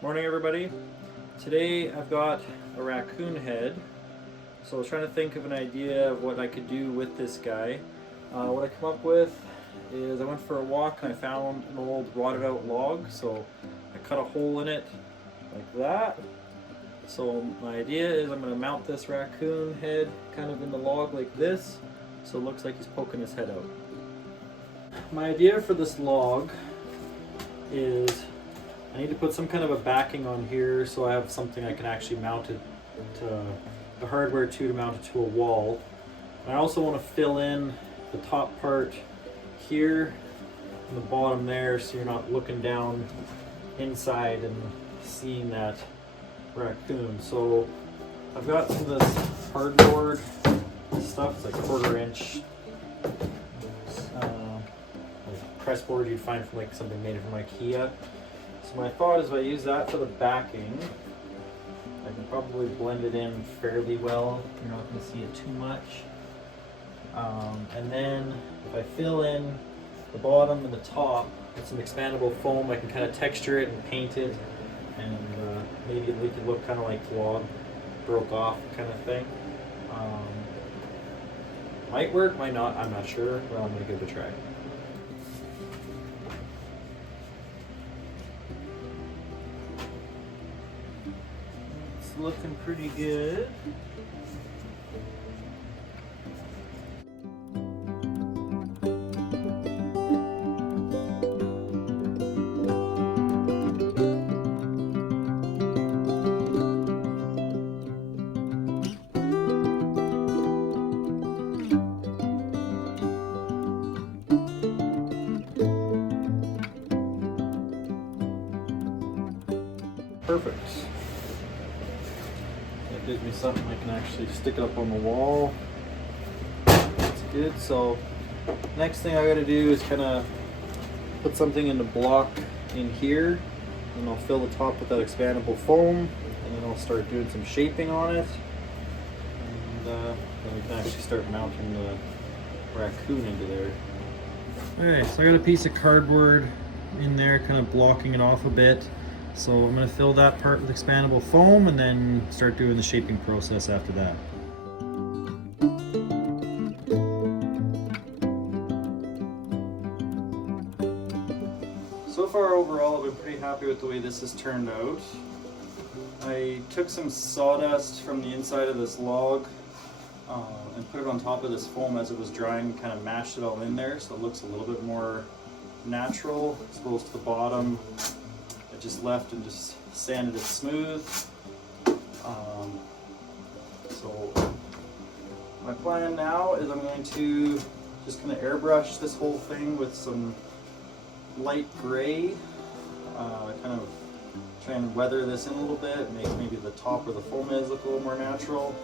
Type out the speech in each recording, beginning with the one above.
Morning everybody. Today I've got a raccoon head. So I was trying to think of an idea of what I could do with this guy. What I come up with is I went for a walk and I found an old rotted out log. So I cut a hole in it like that. So my idea is I'm going to mount this raccoon head kind of in the log like this. So it looks like he's poking his head out. My idea for this log is I need to put some kind of a backing on here so I have something I can actually mount it to the hardware to mount it to a wall. And I also want to fill in the top part here and the bottom there so you're not looking down inside and seeing that raccoon. So I've got some of this cardboard stuff. It's like 1/4 inch press board you'd find from like something made from IKEA. So my thought is if I use that for the backing, I can probably blend it in fairly well. You're not going to see it too much. And then if I fill in the bottom and the top with some expandable foam, I can kind of texture it and paint it, and maybe make it look kind of like the log broke off kind of thing. Might work, might not, I'm not sure. Well, I'm going to give it a try. Looking pretty good. Perfect. That gives me something I can actually stick it up on the wall. That's good. So next thing I gotta do is kind of put something in the block in here, and I'll fill the top with that expandable foam, and then I'll start doing some shaping on it, and then we can actually start mounting the raccoon into there. Alright, so I got a piece of cardboard in there kind of blocking it off a bit. So I'm going to fill that part with expandable foam and then start doing the shaping process after that. So far overall I've been pretty happy with the way this has turned out. I took some sawdust from the inside of this log and put it on top of this foam as it was drying, kind of mashed it all in there so it looks a little bit more natural as opposed to the bottom. I just left and just sanded it smooth. So my plan now is I'm going to just kind of airbrush this whole thing with some light gray, kind of try and weather this in a little bit, make maybe the top where the foam is look a little more natural,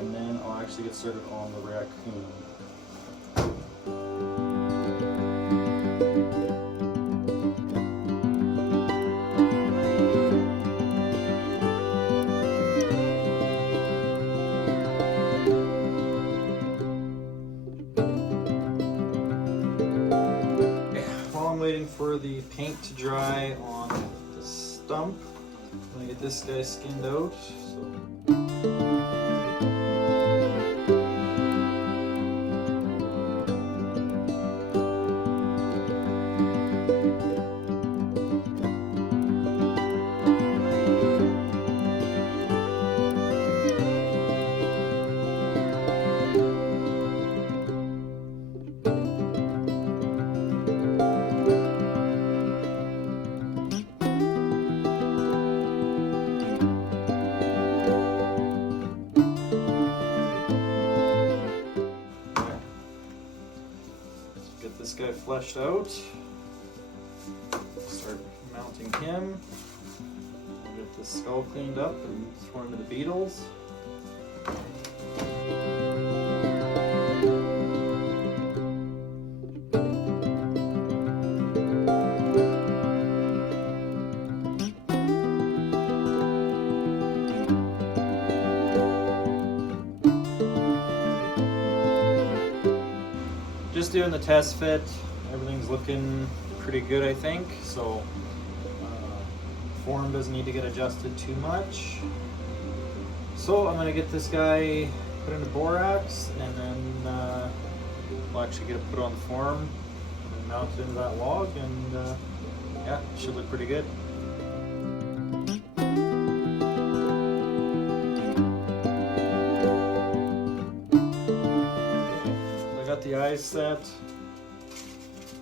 and then I'll actually get started on the raccoon. Waiting for the paint to dry on the stump. I'm gonna get this guy skinned out. This guy fleshed out. Start mounting him. I'll get the skull cleaned up and throw into the beetles. Just doing the test fit. Everything's looking pretty good, I think. So form doesn't need to get adjusted too much. So I'm gonna get this guy put into borax, and then we'll actually get it put on the form and mount it into that log, and yeah, it should look pretty good. I got the eyes set.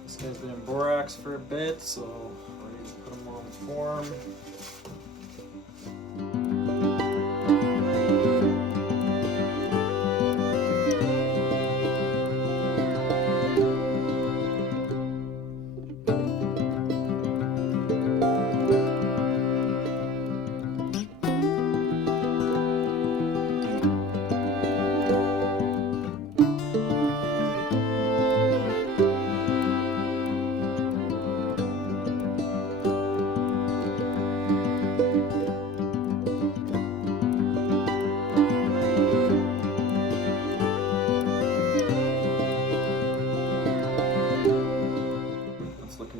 This guy's been in borax for a bit, so I'm ready to put him on the form.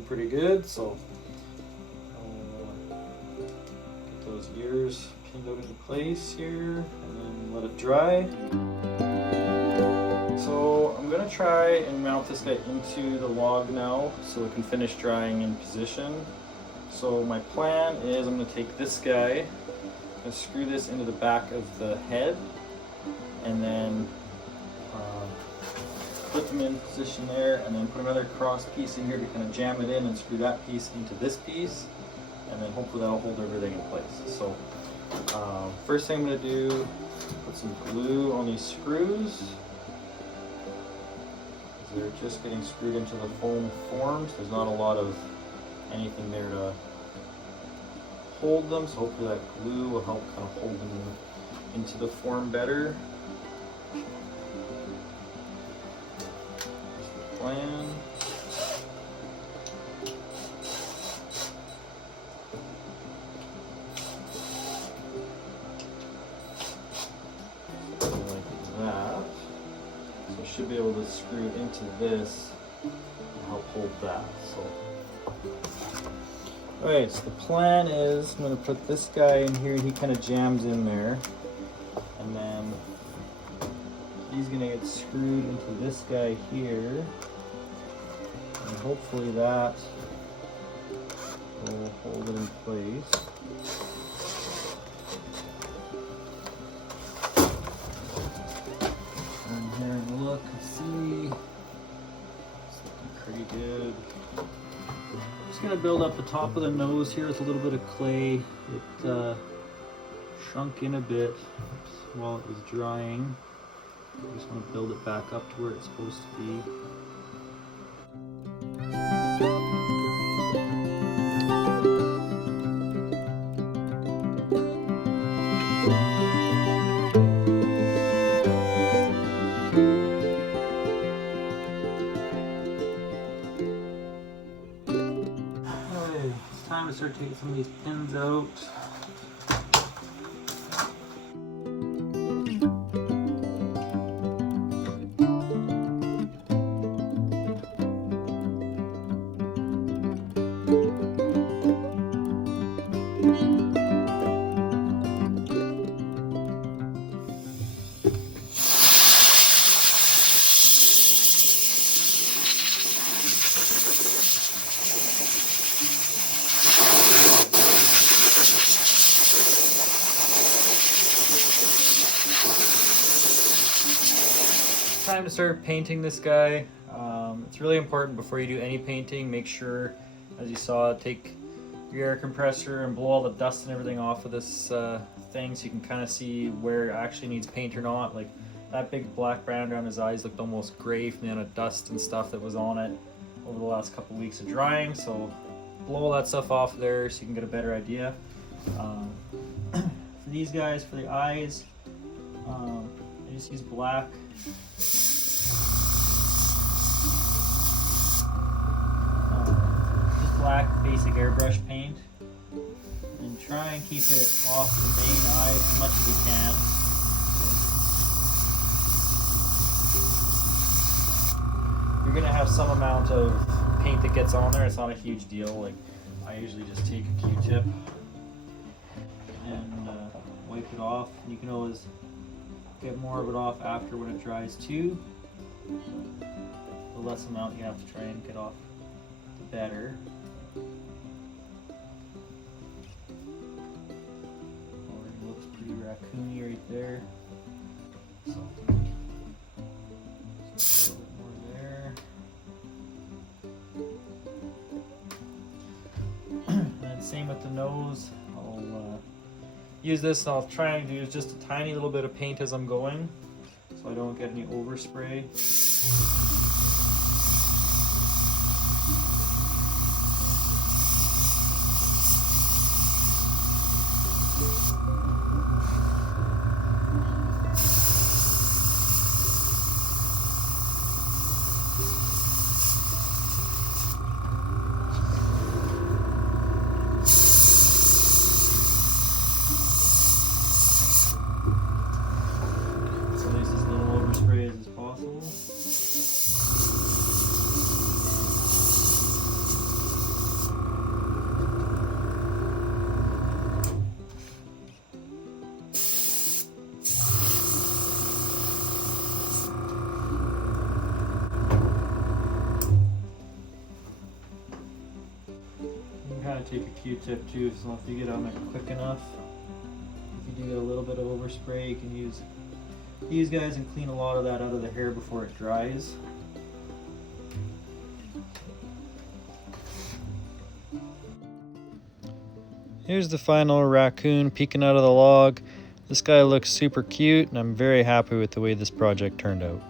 Pretty good, so get those ears pinned out into place here and then let it dry. So I'm gonna try and mount this guy into the log now so it can finish drying in position. So my plan is I'm gonna take this guy and screw this into the back of the head, and then put them in position there, and then put another cross piece in here to kind of jam it in and screw that piece into this piece, and then hopefully that'll hold everything in place. So first thing I'm going to do, put some glue on these screws. They're just getting screwed into the foam forms. There's not a lot of anything there to hold them, so hopefully that glue will help kind of hold them into the form better. Plan. Like that. So I should be able to screw it into this and help hold that. So, alright, so the plan is I'm going to put this guy in here, and he kind of jams in there, and then he's going to get screwed into this guy here, and hopefully that will hold it in place. And here and look and see, it's looking pretty good. I'm just going to build up the top of the nose here with a little bit of clay. It shrunk in a bit while it was drying. I just want to build it back up to where it's supposed to be. Okay, it's time to start taking some of these pins out. Time to start painting this guy. It's really important before you do any painting, make sure, as you saw, take your air compressor and blow all the dust and everything off of this thing, so you can kind of see where it actually needs paint or not. Like that big black band around his eyes looked almost gray from the amount of dust and stuff that was on it over the last couple of weeks of drying. So blow all that stuff off there so you can get a better idea. For these guys, for the eyes, I just use black. Just black basic airbrush paint, and try and keep it off the main eye as much as you can. You're gonna have some amount of paint that gets on there. It's not a huge deal. Like I usually just take a Q-tip and wipe it off. And you can always get more of it off after when it dries too. The less amount you have to try and get off, the better. Already looks pretty raccoony right there. So just a little bit more there. And same with the nose. I'll use this and I'll try and use just a tiny little bit of paint as I'm going so I don't get any overspray. Kind of take a Q-tip too, so if you get on it quick enough, if you do get a little bit of overspray, you can use these guys and clean a lot of that out of the hair before it dries. Here's the final raccoon peeking out of the log. This guy looks super cute, and I'm very happy with the way this project turned out.